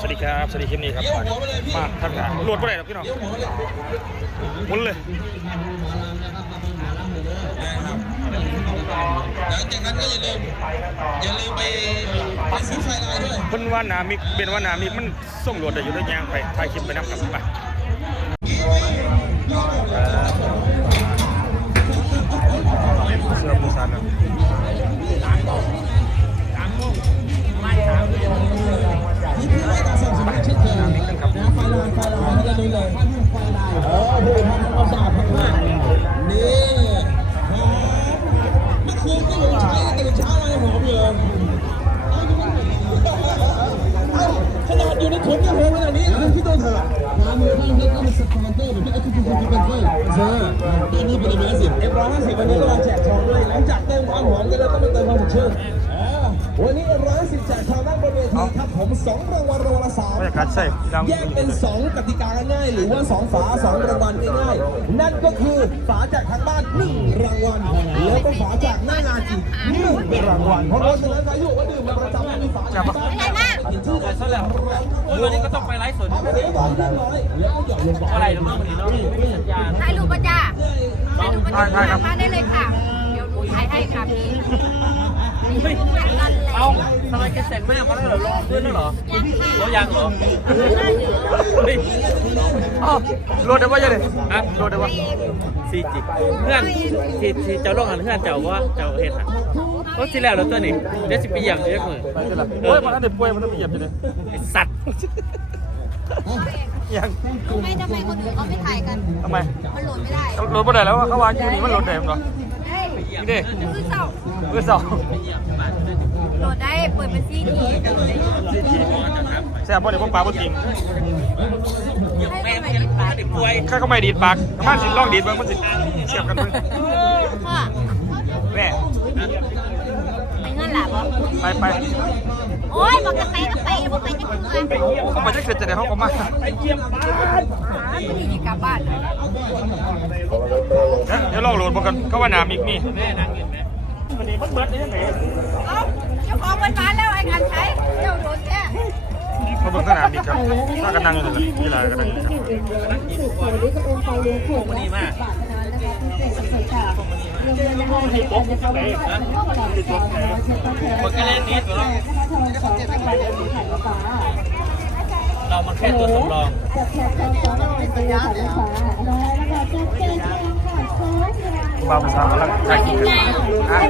สวัสดีครับ สวัสดีคลิปนี้ครับ มาทำงานโหลดไปไหนครับพี่น้องหมุนเลยหลังจากนั้นก็อย่าลืมอย่าลืมไปไปซื้อไฟลายด้วยเพิ่นว่าหนามิกเป็นว่าหนามิกมันส่งโหลดได้อยู่ด้วยยางไปถ่ายคลิปไปนะครับไปเสื้อมูซานนะ นับสนุนเช่นเคยนะไฟลายไฟลายที่จะดูเลยเออดูทำความสะอาดมากๆนี่เมื่อคืนก็ยังใช้ตื่นเช้ามาหอมอยู่ขนาดอยู่ในถุงยังหอมขนาดนี้อะไรที่ตัวเธอทำมือข้างนี้ก็เป็นสปอนเซอร์หรือที่ไอ้ที่คุณคุณเป็นด้วยเธอปีนี้เป็นเบอร์สิบเอ็มร้อยห้าสิบวันนี้ก็มาแจกทองด้วยหลังจากเติมความหอมกันแล้วต้องมาเติมความสดชื่นอ่า วันนี้ร้อยสิบแจกทองนั่งบนเวทีครับผมสองรางวัลรางวัลละสามบรรยากาศใช่ดังแยกเป็น2กติกาง่ายๆหรือว่า2ฝา2รางวัลง่ายๆนั่นก็คือฝาจากทางบ้าน1รางวัลแล้วก็ฝาจากหน้างานอีก1รางวัลเพราะฉะนั้นใครอยู่ว่าดื่มมาประจำมีฝาจากบ้านเห็นชื่อกันซะแล้ววันนี้ก็ต้องไปไลฟ์สดเอาไปเรียบร้อยเรียบร้อยแล้วก็หยอดลงไปอะไรหรือเปล่าวันนี้เนาะไม่มีสัญญาณถ่ายรูปประจ้าถ่ายรูปประจ้ามาได้เลยค่ะเดี๋ยวหนูถ่ายให้ค่ะพี่เหมื อนกันเลยเอ้าทำไมแกเสร็จแม่มาแล้วเหรอรอเพื่อนแล้วเหรอรอยังเหรอเฮ้ยอ้าวโหลดได้ว่ายังไงอะโหลดได้ว่าซีจิเพื่อนทีทีเจ้าลงหันเพื่อนเจ้าว่าเจ้าเฮ็ดหันเขาสิแล้วเหรอตัวนี้เดี๋ยวสิไปเหยียบเรียกมือไปเถอะล่ะโอ้ยมันอันเด็ดป่วยมันต้องเหยียบอยู่เลยไอ้สัตว์ยังทำไมทำไมคนอื่นเขาไม่ถ่ายกัน ทำไม มันโหลดไม่ได้โหลดไปไหนแล้ววะเขาวางอยู่นี่มันโหลดได้มั้งเหรอเฮ้ยนี่เด้คือเศร้าเมื่อสองโหลดได้ เปิดเป็นซีดีแซ่บเพราะเดี๋ยวผมปลาบ่จริงแม่ไม่ตาเด็กป่วยข้าก็ไม่ดีดปากมาสิลองดีดเบ้างมันสิเสียบกันมึงพ่อแม่ไปเงินหล่ะบ่ไปไปโอ้ยบอกจะไปก็ไปบอกไปจะเกินเขาไปจะเสร็จจะได้เขาก็มาหาไม่มีกลับบ้านเดี๋ยวลองโหลดมากันเขาว่าหนามิกมีแม่นางเห็นไหมเอ้าเจ้าของมันมาแล้วไอ้กันใช้เจ้าโดนแค่เขาเบิ่งสนามมิกครับถ้ากันนั่งอยู่เลยนี่ลากันนั่งอยู่ครับมันดีมากคนก็เล่นนี้ตัวเรา เรามันแค่ตัวสำรองบาภาษากำลังถ่ายคลิปอยู่อะ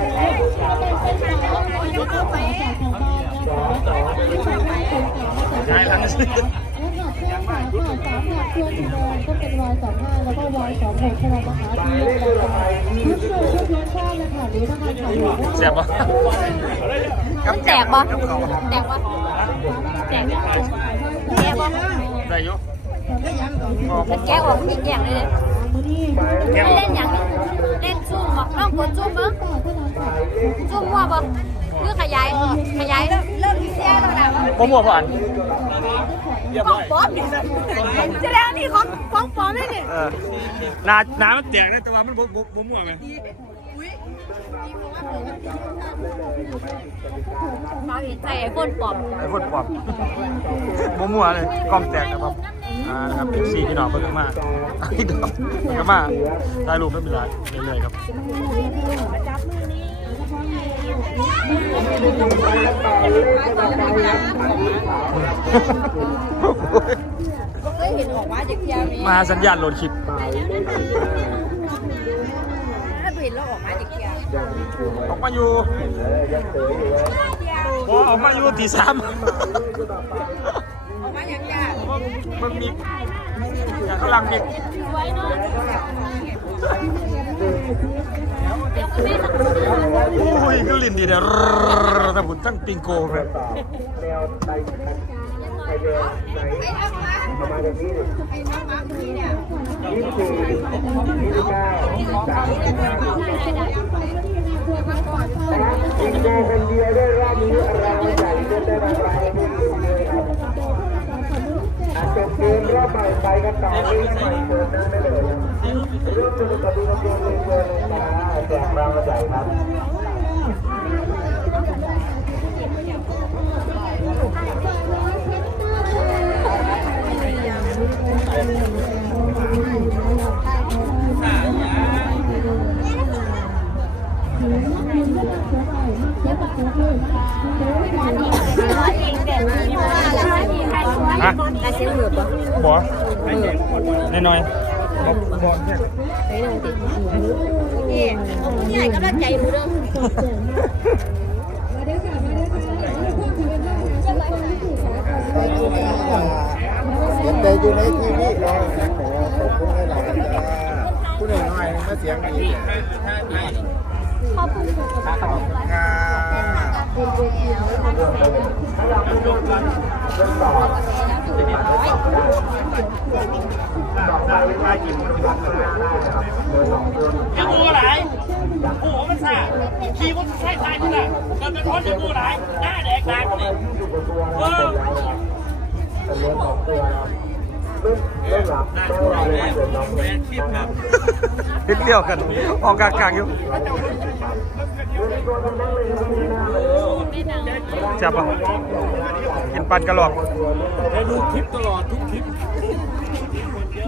ย้ายหลังสิก็เป็นวายสองห้าแล้วก็วายสองหกใช่ไหมนะคะที่ทุกคนทุกคนชอบเลยค่ะนี้นะคะถ่ายรูปเสียบปะมันแตกบ่แตกบ่แตก แกะบ่ได้อยู่มันแกะออกมีแกะเลยเลยมันเล่นอย่างนี้เล่นซูมบ่ลองกดซูมเบิ่งซูมว่าบ่หรือขยายขยายแล้วเริ่มมีเสียแล้วนะผมหัวผ่านของปลอมนี่แสดงนี่ของของปลอมเลยนี่เออนาน้ำมันแตกนะแต่ว่ามันบ่บ่บ่มั่วไงมาเห็นใจไอ้คนปลอมไอ้คนปลอมบ่มั่วเลยกล้องแตกนะครับอ่านะครับเป็นสี่พี่น้องเพิ่งมาอีกดอกเพิ่งมาถ่ายรูปไม่เป็นไรเรื่อยๆครับเคยเห็นออกมาจากเทียมีมาสัญญาณโหลดคลิปถ้าเห็ นแล้วออกมาจากเทียออกมาอยู่บอออกมาอยู่ตีสามออกมาอย่างยามันมีกำลังมีไว้เนาะโอ้ยก็ลินดีเด้อตะบุญตั้งปิงโกเลยไอ้ทำมาไอ้น้องมา คนนี้เนี่ยอาจจะเกมรอบใหม่ไปกันต่อที่ใหม่เกินนั้นได้เลยร่วมสนุกกับดูกระเบียนเกินมาแจกรางวัลใหญ่ครับ สียงเหมือบปะบ่น้อยๆบ่บ่เนี่ยไปหนึ่งตินี่ใหญ่กำลังใจหนูเด้อเห็นแต่อยู่ในทีวีเราขอบคุณหลายๆจ้าผู้หนึ่งหน่อยมาเสียงดีขอบคุณค่ะขอบคุณค่ะ ยังงูหลายโอ้โหมันซ่าขี่มันใช่ทายที่น่ะเกิดเป็นคนยังูอะไรหน้าแดกตากนี่เออ เฮ็ดเลี้ยวกัน ออกกลางๆอยู่แซ่บปะกินปันกระหลอกได้ดูคลิปตลอดทุกคลิป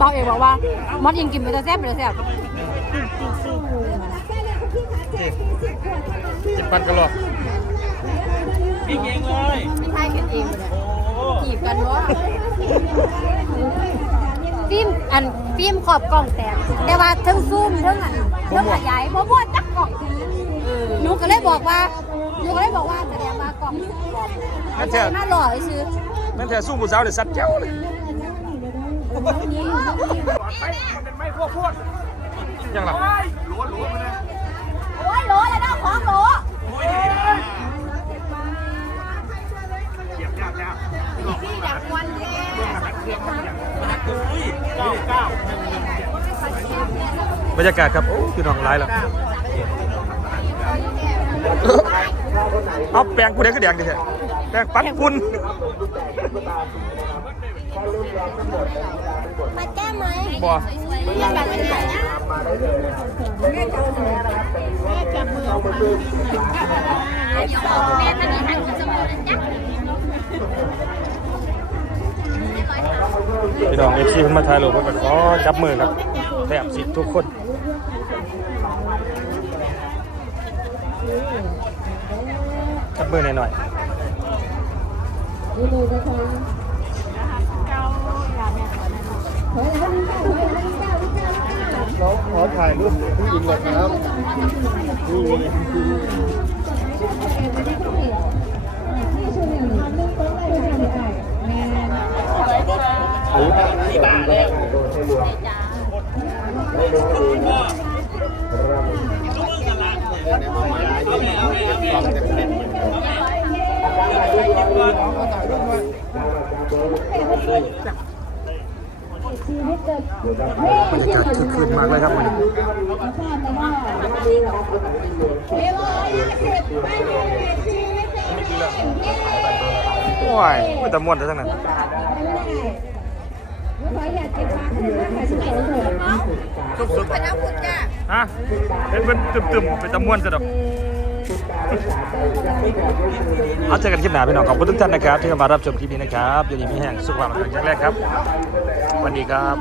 บอกเองบอกว่ามอดยิงกินมันจะแซ่บมันจะแซ่บกินปันกระหลอกพี่เก่งเลยไม่ใช่กันเองเลยจีบกันวะ ฟิล์มอันฟิล์มขอบกล่องแตกแต่ว่าทั้งซูมทั้งอันทั้งขยายเพราะว่าจักกล่องหนูก็เลยบอกว่าหนูก็เลยบอกว่าแสดงว่ากล่องมันใจมาหล่อซื้อนั่นแท้สู้ผู้สาวเลยสัตว์เจ้าเลยยังล่ะโอ้ยโหลแล้วนะของโหลพี่ดักวันแท้เก้าเก้า บรรยากาศครับ โอ้พี่น้องหลายแล้วเอาแปลงกูแดงก็แดงดิแท้แปลงปัดฝุ่นมาแก้ไหมบ่เรียนแบบไหนนะแม่จับมือแม่จับมือแม่ท่านนี้หันมาจมูกนะจ๊ะ พี่น้องเอฟซีเพิ่นมาถ่ายรูปเพิ่นก็ขอจับมือครับแทบสิทุกคนจับมือหน่อยหน่อยเราขอถ่ายรูปผู้หญิงก่อนครับ ที่บ้าแล้วเอาแม่เอาแม่เอาแม่ๆบรรยากาศคึกคืนมากเลยครับวันนี้โอ้ยไม่แต่ม่วนแต่ทั้งนั้น สุดพนักคุณจ้าฮะเป็นเป็นตึมๆเป็นตะม่วนซะดอกเอาเจอกันคลิปหน้าพี่น้องขอบคุณทุกท่านนะครับ ที่เข้ามารับชมคลิปนี้นะครับอยู่ดีมีแห่งสุขภาพแข็งแรงครับสวัสดีครับ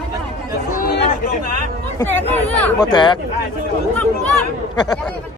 แต่ก็เลือกบ่แตก